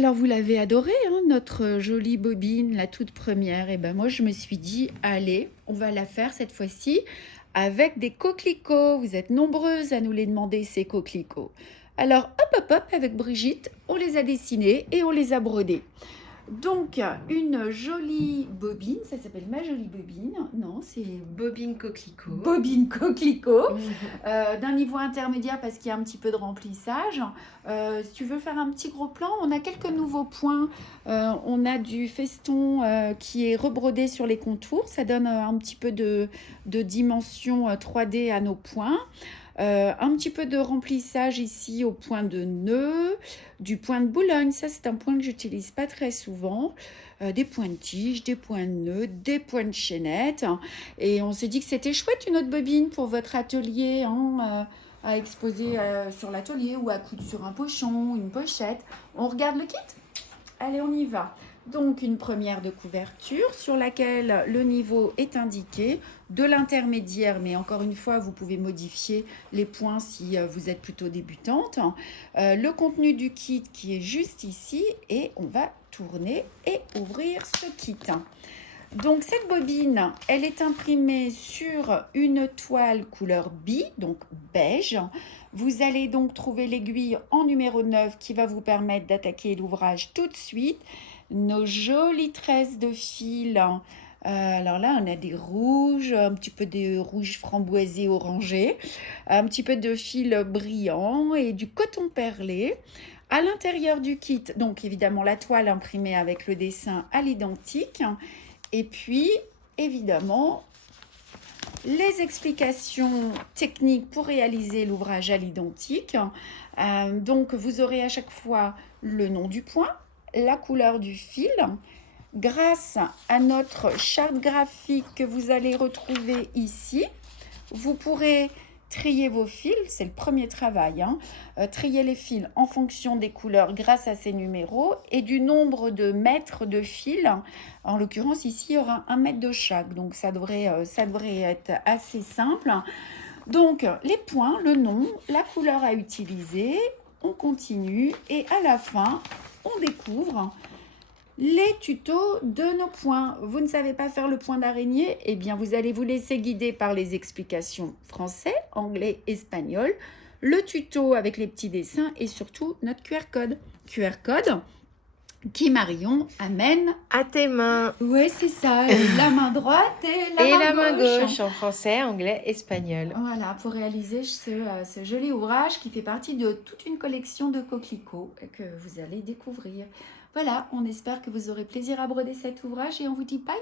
Alors vous l'avez adoré, hein, notre jolie bobine, la toute première. Et ben moi je me suis dit, allez, on va la faire cette fois-ci avec des coquelicots. Vous êtes nombreuses à nous les demander, ces coquelicots. Alors hop hop hop, avec Brigitte, on les a dessinés et on les a brodés. Donc, une jolie bobine, ça s'appelle ma jolie bobine, non, c'est Bobine coquelicot. bobine coquelicot, d'un niveau intermédiaire parce qu'il y a un petit peu de remplissage. Si tu veux faire un petit gros plan, on a quelques nouveaux points. On a du feston qui est rebrodé sur les contours, ça donne un petit peu de dimension 3D à nos points. Un petit peu de remplissage ici au point de nœud, du point de Boulogne, ça c'est un point que j'utilise pas très souvent, des points de tige, des points de nœud, des points de chaînette. Et on s'est dit que c'était chouette une autre bobine pour votre atelier, hein, à exposer sur l'atelier ou à coudre sur un pochon, une pochette. On regarde le kit? Allez, on y va. Donc une première de couverture sur laquelle le niveau est indiqué, de l'intermédiaire, mais encore une fois, vous pouvez modifier les points si vous êtes plutôt débutante. Le contenu du kit qui est juste ici et on va tourner et ouvrir ce kit. Donc cette bobine, elle est imprimée sur une toile couleur bi, donc beige. Vous allez donc trouver l'aiguille en numéro 9 qui va vous permettre d'attaquer l'ouvrage tout de suite. Nos jolies tresses de fil. Alors là, on a des rouges, un petit peu de rouge framboisé orangé, un petit peu de fil brillant et du coton perlé. À l'intérieur du kit, donc évidemment la toile imprimée avec le dessin à l'identique. Et puis, évidemment, les explications techniques pour réaliser l'ouvrage à l'identique. Donc, vous aurez à chaque fois le nom du point, la couleur du fil. Grâce à notre charte graphique que vous allez retrouver ici, vous pourrez trier vos fils, c'est le premier travail, hein. Trier les fils en fonction des couleurs grâce à ces numéros et du nombre de mètres de fils. En l'occurrence, ici, il y aura 1 mètre de chaque, donc ça devrait être assez simple. Donc, les points, le nom, la couleur à utiliser, on continue et à la fin, on découvre les tutos de nos points. Vous ne savez pas faire le point d'araignée? Eh bien, vous allez vous laisser guider par les explications français, anglais, espagnol, le tuto avec les petits dessins et surtout notre QR code. QR code qui, Marion, amène À tes mains. Oui, c'est ça. La main droite et Et la main main gauche en français, anglais, espagnol. Voilà, pour réaliser ce joli ouvrage qui fait partie de toute une collection de coquelicots que vous allez découvrir. Voilà, on espère que vous aurez plaisir à broder cet ouvrage et on vous dit bye